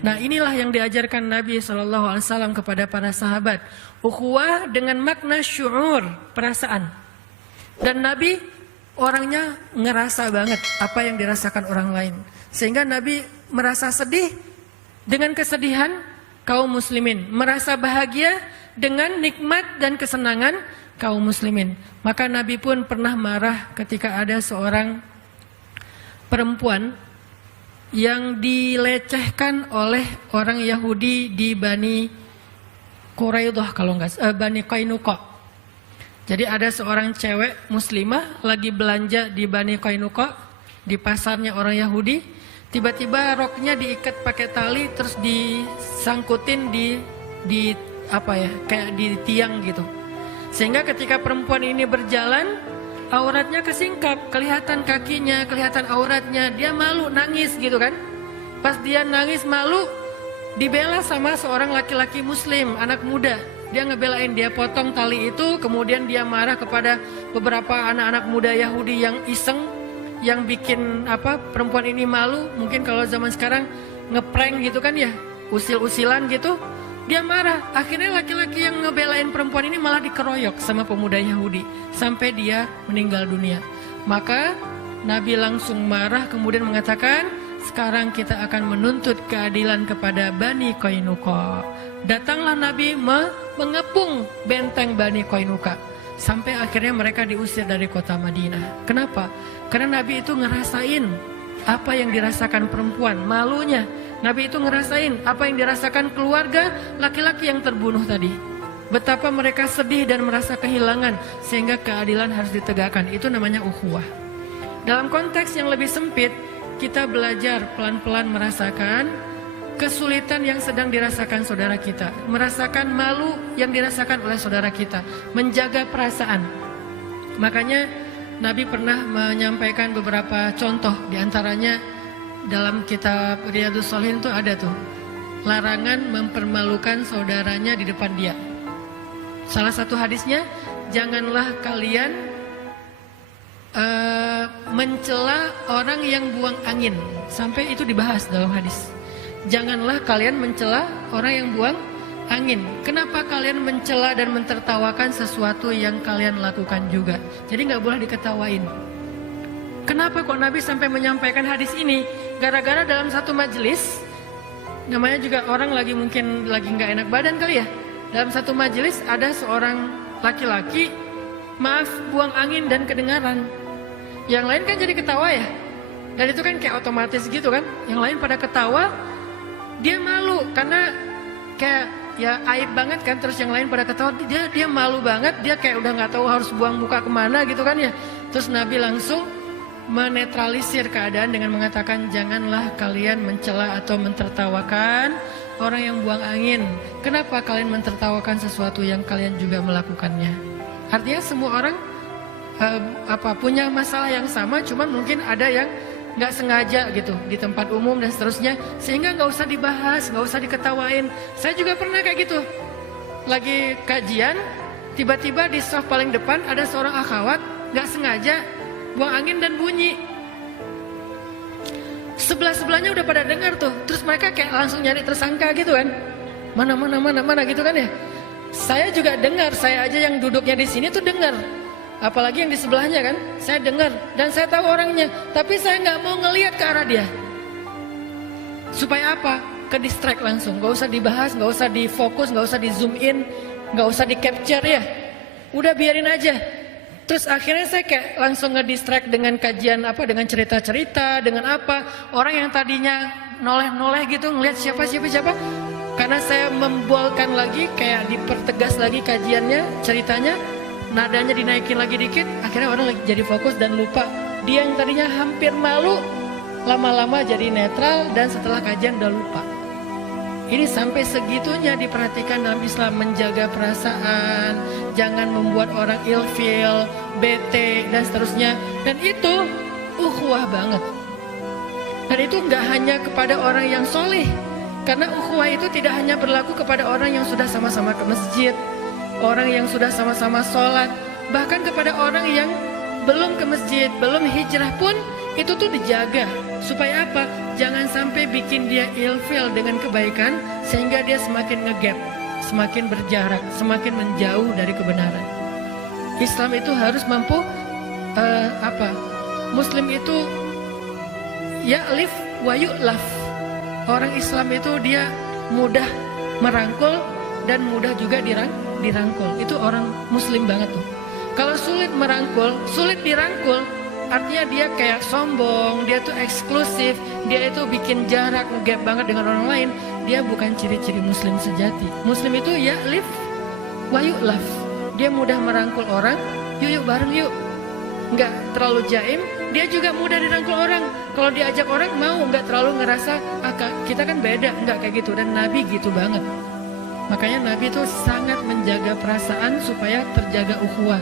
Nah, inilah yang diajarkan Nabi SAW kepada para sahabat. Ukhuwah dengan makna syu'ur, perasaan. Dan Nabi orangnya ngerasa banget apa yang dirasakan orang lain. Sehingga Nabi merasa sedih dengan kesedihan kaum muslimin. Merasa bahagia dengan nikmat dan kesenangan kaum muslimin. Maka Nabi pun pernah marah ketika ada seorang perempuan yang dilecehkan oleh orang Yahudi di Bani Quraidah, kalau enggak Bani Qainuqa. Jadi ada seorang cewek muslimah lagi belanja di Bani Qainuqa, di pasarnya orang Yahudi. Tiba-tiba roknya diikat pakai tali, terus disangkutin di apa ya, kayak di tiang gitu. Sehingga ketika perempuan ini berjalan, auratnya kesingkap, kelihatan kakinya, kelihatan auratnya. Dia malu, nangis gitu kan. Pas dia nangis malu, dibela sama seorang laki-laki muslim, anak muda. Dia ngebelain, dia potong tali itu, kemudian dia marah kepada beberapa anak-anak muda Yahudi yang iseng, yang bikin perempuan ini malu. Mungkin kalau zaman sekarang ngeprank gitu kan ya, usil-usilan gitu. Dia marah, akhirnya laki-laki yang ngebelain perempuan ini malah dikeroyok sama pemuda Yahudi sampai dia meninggal dunia. Maka Nabi langsung marah kemudian mengatakan, sekarang kita akan menuntut keadilan kepada Bani Qainuqa. Datanglah Nabi mengepung benteng Bani Qainuqa sampai akhirnya mereka diusir dari kota Madinah. Kenapa? Karena Nabi itu ngerasain apa yang dirasakan perempuan, malunya. Nabi itu ngerasain apa yang dirasakan keluarga laki-laki yang terbunuh tadi. Betapa mereka sedih dan merasa kehilangan, sehingga keadilan harus ditegakkan. Itu namanya ukhuwah. Dalam konteks yang lebih sempit, kita belajar pelan-pelan merasakan kesulitan yang sedang dirasakan saudara kita, merasakan malu yang dirasakan oleh saudara kita, menjaga perasaan. Makanya Nabi pernah menyampaikan beberapa contoh, diantaranya dalam kitab Riyadhus Shalihin itu ada tuh, larangan mempermalukan saudaranya di depan dia. Salah satu hadisnya, janganlah kalian mencela orang yang buang angin. Sampai itu dibahas dalam hadis. Janganlah kalian mencela orang yang buang angin. Kenapa kalian mencela dan mentertawakan sesuatu yang kalian lakukan juga? Jadi nggak boleh diketawain. Kenapa kok Nabi sampai menyampaikan hadis ini? Gara-gara dalam satu majelis, namanya juga orang lagi mungkin lagi nggak enak badan kali ya. Dalam satu majelis ada seorang laki-laki, maaf, buang angin dan kedengaran. Yang lain kan jadi ketawa ya. Dan itu kan kayak otomatis gitu kan. Yang lain pada ketawa, dia malu karena kayak ya aib banget kan. Terus yang lain pada ketawa, dia malu banget. Dia kayak udah nggak tahu harus buang muka kemana gitu kan ya. Terus Nabi langsung menetralisir keadaan dengan mengatakan, janganlah kalian mencela atau mentertawakan orang yang buang angin. Kenapa kalian mentertawakan sesuatu yang kalian juga melakukannya? Artinya semua orang punya masalah yang sama, cuman mungkin ada yang nggak sengaja gitu di tempat umum dan seterusnya, sehingga nggak usah dibahas, nggak usah diketawain. Saya juga pernah kayak gitu, lagi kajian, tiba-tiba di soft paling depan ada seorang akhwat nggak sengaja buang angin dan bunyi. Sebelah-sebelahnya udah pada dengar tuh. Terus mereka kayak langsung nyari tersangka gitu kan. Mana gitu kan ya. Saya juga dengar, saya aja yang duduknya di sini tuh dengar. Apalagi yang di sebelahnya kan. Saya dengar dan saya tahu orangnya. Tapi saya nggak mau ngelihat ke arah dia. Supaya apa? Ke distract langsung. Gak usah dibahas, gak usah difokus, gak usah di zoom in, gak usah di capture ya. Udah biarin aja. Terus akhirnya saya kayak langsung ngedistract dengan kajian dengan cerita-cerita, dengan orang yang tadinya noleh-noleh gitu ngelihat siapa. Karena saya membolkan lagi, kayak dipertegas lagi kajiannya, ceritanya, nadanya dinaikin lagi dikit, akhirnya orang lagi jadi fokus dan lupa. Dia yang tadinya hampir malu, lama-lama jadi netral dan setelah kajian udah lupa. Ini sampai segitunya diperhatikan dalam Islam, menjaga perasaan, jangan membuat orang ilfeel, bete dan seterusnya. Dan itu ukhuwah banget. Dan itu nggak hanya kepada orang yang soleh, karena ukhuwah itu tidak hanya berlaku kepada orang yang sudah sama-sama ke masjid, orang yang sudah sama-sama sholat, bahkan kepada orang yang belum ke masjid, belum hijrah pun Itu tuh dijaga supaya apa? Jangan sampai bikin dia ilfil dengan kebaikan sehingga dia semakin ngegap, semakin berjarak, semakin menjauh dari kebenaran. Islam itu harus mampu Muslim itu ya'lif wa yu'laf. Orang Islam itu dia mudah merangkul dan mudah juga dirangkul. Itu orang Muslim banget tuh. Kalau sulit merangkul, sulit dirangkul, artinya dia kayak sombong, dia tuh eksklusif, dia itu bikin jarak, ngegap banget dengan orang lain. Dia bukan ciri-ciri Muslim sejati. Muslim itu ya'lif wa yu'laf. Dia mudah merangkul orang, yuk bareng yuk. Nggak terlalu jaim, dia juga mudah dirangkul orang. Kalau diajak orang mau, nggak terlalu ngerasa kita kan beda, nggak kayak gitu. Dan Nabi gitu banget. Makanya Nabi itu sangat menjaga perasaan supaya terjaga ukhuwah.